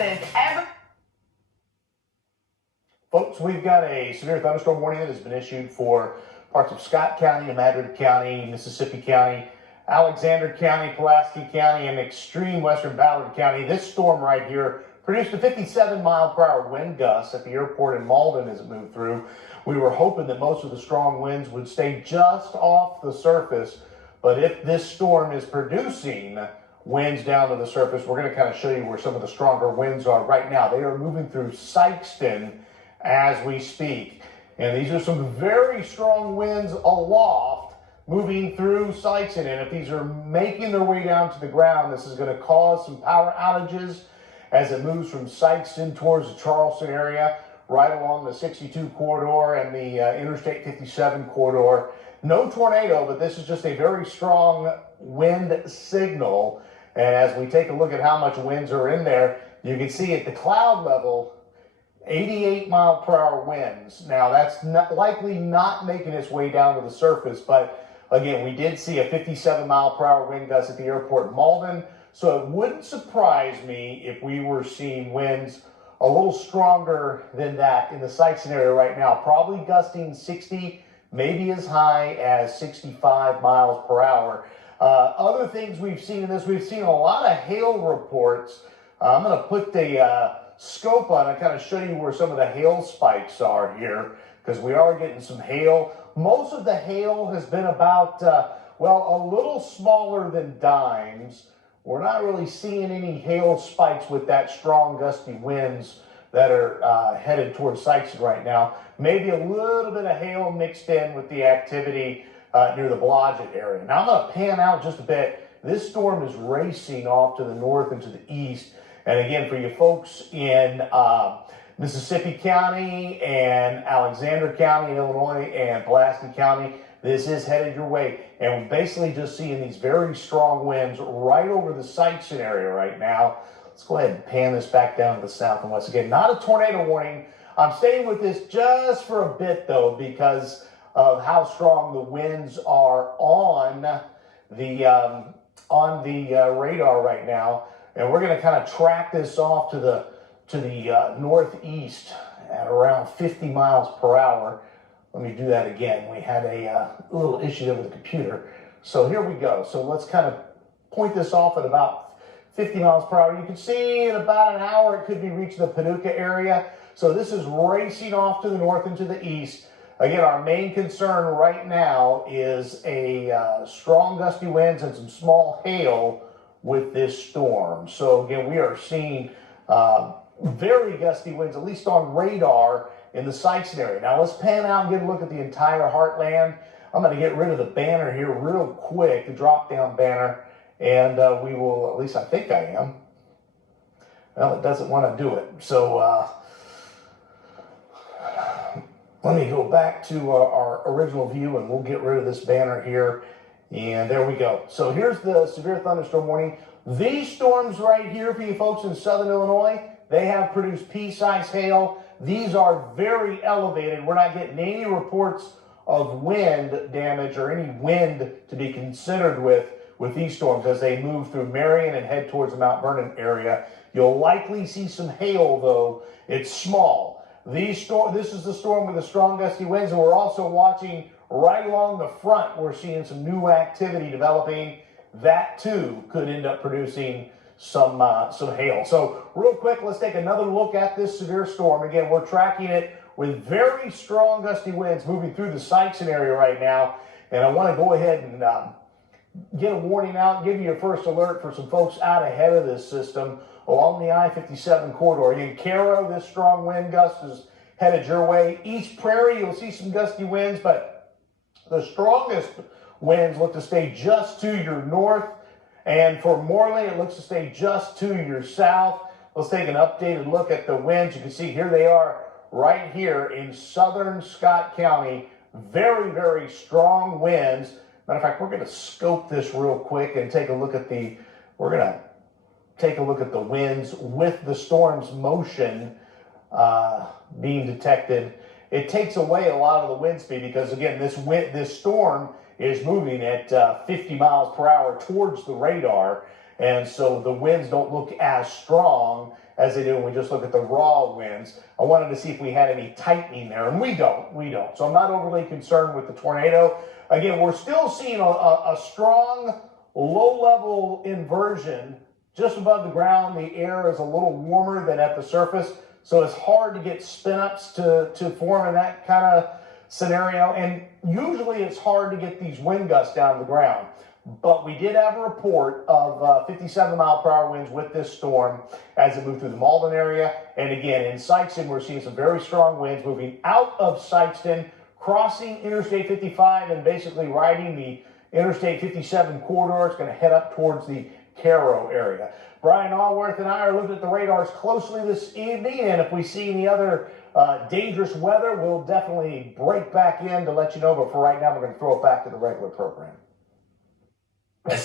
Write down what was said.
this every... Folks, we've got a severe thunderstorm warning that has been issued for parts of Scott County, Madrid County, Mississippi County, Alexander County, Pulaski County, and extreme western Ballard County. This storm right here produced a 57-mile-per-hour wind gust at the airport in Malden as it moved through. We were hoping that most of the strong winds would stay just off the surface, but if this storm is producing winds down to the surface, we're going to kind of show you where some of the stronger winds are right now. They are moving through Sikeston as we speak. And these are some very strong winds aloft moving through Sikeston. And if these are making their way down to the ground, this is going to cause some power outages as it moves from Sikeston towards the Charleston area, right along the 62 corridor and the Interstate 57 corridor. No tornado, but this is just a very strong wind signal. And as we take a look at how much winds are in there, you can see at the cloud level, 88-mile-per-hour winds. Now, that's likely not making its way down to the surface, but again, we did see a 57-mile-per-hour wind gust at the airport in Malden, so it wouldn't surprise me if we were seeing winds a little stronger than that in the Sikeston area right now, probably gusting 60, maybe as high as 65 miles per hour. Other things we've seen in this, we've seen a lot of hail reports. I'm going to put the scope on and kind of show you where some of the hail spikes are here, because we are getting some hail. Most of the hail has been about, well, a little smaller than dimes. We're not really seeing any hail spikes with that strong gusty winds that are headed towards Sikeston right now. Maybe a little bit of hail mixed in with the activity near the Blodgett area. Now I'm going to pan out just a bit. This storm is racing off to the north and to the east. And again, for you folks in Mississippi County and Alexander County in Illinois and Pulaski County, this is headed your way. And we're basically just seeing these very strong winds right over the Sikeston area right now. Let's go ahead and pan this back down to the south and west. Again, not a tornado warning. I'm staying with this just for a bit, though, because of how strong the winds are on the radar right now. And we're going to kind of track this off to the northeast at around 50 miles per hour. Let me do that again. We had a little issue there with the computer. So here we go. So let's kind of point this off at about 50 miles per hour. You can see in about an hour it could be reaching the Paducah area. So this is racing off to the north and to the east. Again, our main concern right now is a strong gusty winds and some small hail with this storm. So again, we are seeing very gusty winds, at least on radar, in the Sikeston area. Now let's pan out and get a look at the entire heartland. I'm going to get rid of the banner here real quick, the drop-down banner, and we will, at least I think I am. Well, it doesn't want to do it. So let me go back to our original view, and we'll get rid of this banner here. And there we go. So here's the severe thunderstorm warning. These storms right here for you folks in southern Illinois, they have produced pea-sized hail. These are very elevated. We're not getting any reports of wind damage or any wind to be considered with these storms as they move through Marion and head towards the Mount Vernon area. You'll likely see some hail, though. It's small. This is the storm with the strong gusty winds, and we're also watching right along the front. We're seeing some new activity developing. That, too, could end up producing some hail. So real quick, let's take another look at this severe storm. Again, we're tracking it with very strong gusty winds moving through the Sikeston area right now. And I want to go ahead and get a warning out, give you your first alert for some folks out ahead of this system along the I-57 corridor. In Cairo, this strong wind gust is headed your way. East Prairie, you'll see some gusty winds, but the strongest winds look to stay just to your north. And for Morley, it looks to stay just to your south. Let's take an updated look at the winds. You can see here they are right here in southern Scott County. Very, very strong winds. Matter of fact, we're going to scope this real quick and take a look at the winds with the storm's motion being detected. It takes away a lot of the wind speed because, again, this storm is moving at 50 miles per hour towards the radar. And so the winds don't look as strong as they do when we just look at the raw winds. I wanted to see if we had any tightening there, and we don't. So I'm not overly concerned with the tornado. Again, we're still seeing a strong low-level inversion just above the ground. The air is a little warmer than at the surface, so it's hard to get spin-ups to form in that kind of scenario. And usually it's hard to get these wind gusts down to the ground. But we did have a report of 57-mile-per-hour winds with this storm as it moved through the Malden area. And again, in Sikeston, we're seeing some very strong winds moving out of Sikeston, crossing Interstate 55, and basically riding the Interstate 57 corridor. It's going to head up towards the Cairo area. Brian Allworth and I are looking at the radars closely this evening, and if we see any other dangerous weather, we'll definitely break back in to let you know. But for right now, we're going to throw it back to the regular program.